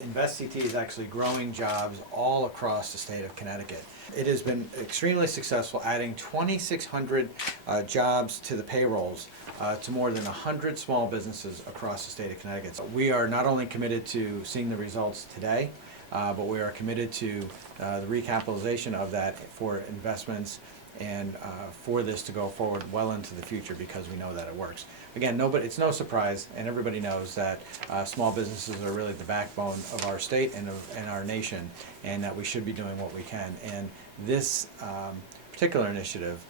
InvestCT is actually growing jobs all across the state of Connecticut. It has been extremely successful, adding 2,600 jobs to the payrolls to more than 100 small businesses across the state of Connecticut. So we are not only committed to seeing the results today, but we are committed to the recapitalization of that for investments and for this to go forward well into the future, because we know that it works. Again, it's no surprise, and everybody knows that small businesses are really the backbone of our state and our nation, and that we should be doing what we can. And this particular initiative,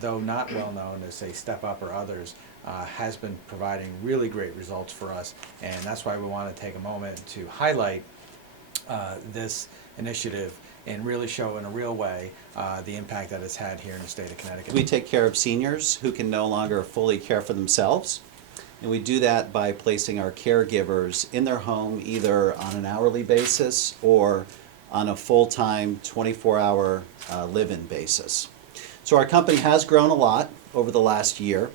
though not well known as, say, Step Up or others, has been providing really great results for us, and that's why we want to take a moment to highlight this initiative and really show in a real way the impact that it's had here in the state of Connecticut. We take care of seniors who can no longer fully care for themselves, and we do that by placing our caregivers in their home either on an hourly basis or on a full-time 24-hour live-in basis. So our company has grown a lot over the last year,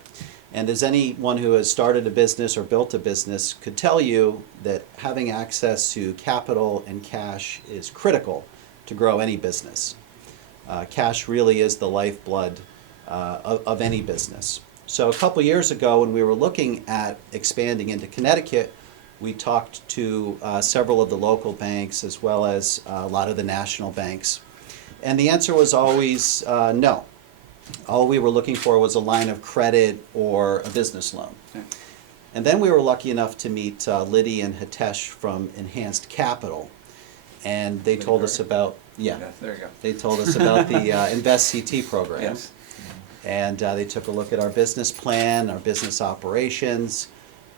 and as anyone who has started a business or built a business could tell you, that having access to capital and cash is critical to grow any business. Cash really is the lifeblood of any business. So a couple years ago, when we were looking at expanding into Connecticut, we talked to several of the local banks as well as a lot of the national banks. And the answer was always no. All we were looking for was a line of credit or a business loan. Okay. And then we were lucky enough to meet Liddy and Hitesh from Enhanced Capital. And they told us about, there you go. They told us about the InvestCT program. Yes. And they took a look at our business plan, our business operations.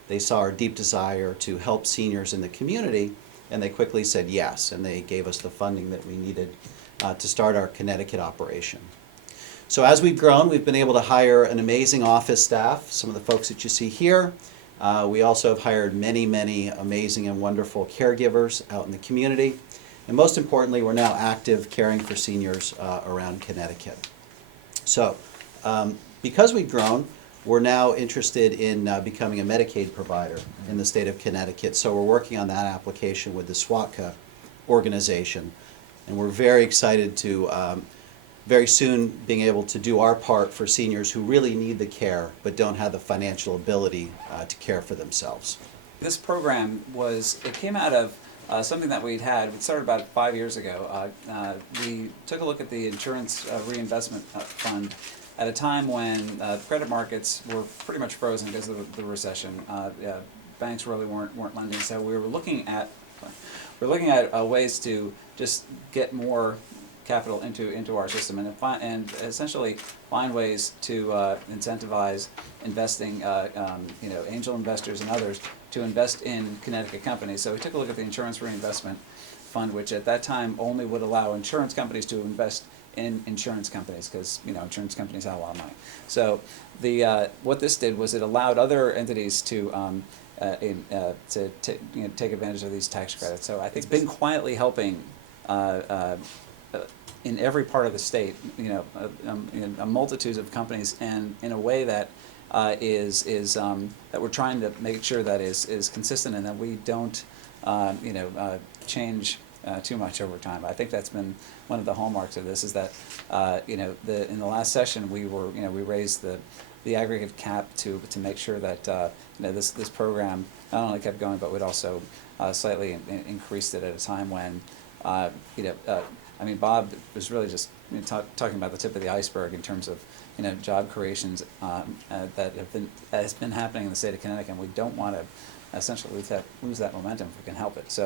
They saw our deep desire to help seniors in the community, and they quickly said yes, and they gave us the funding that we needed to start our Connecticut operation. So as we've grown, we've been able to hire an amazing office staff, some of the folks that you see here. We also have hired many, many amazing and wonderful caregivers out in the community. And most importantly, we're now active caring for seniors around Connecticut. So because we've grown, we're now interested in becoming a Medicaid provider in the state of Connecticut. So we're working on that application with the SWATCA organization. And we're very excited to very soon being able to do our part for seniors who really need the care but don't have the financial ability to care for themselves. This program came out of something that we'd had. It started about 5 years ago. We took a look at the insurance reinvestment fund at a time when credit markets were pretty much frozen because of the recession. Banks really weren't lending, so we were looking at ways to just get more capital into our system and essentially find ways to incentivize investing, angel investors and others to invest in Connecticut companies. So we took a look at the insurance reinvestment fund, which at that time only would allow insurance companies to invest in insurance companies, because insurance companies have a lot of money. So what this did was it allowed other entities to take advantage of these tax credits. So I think it's been quietly helping in every part of the state, a multitude of companies, and in a way that that we're trying to make sure that is consistent, and that we don't change too much over time. I think that's been one of the hallmarks of this, is that in the last session we raised the aggregate cap to make sure that this program not only kept going, but we'd also slightly increased it at a time when Bob was really just talking about the tip of the iceberg in terms of job creations that has been happening in the state of Connecticut, and we don't want to essentially lose that momentum if we can help it. So.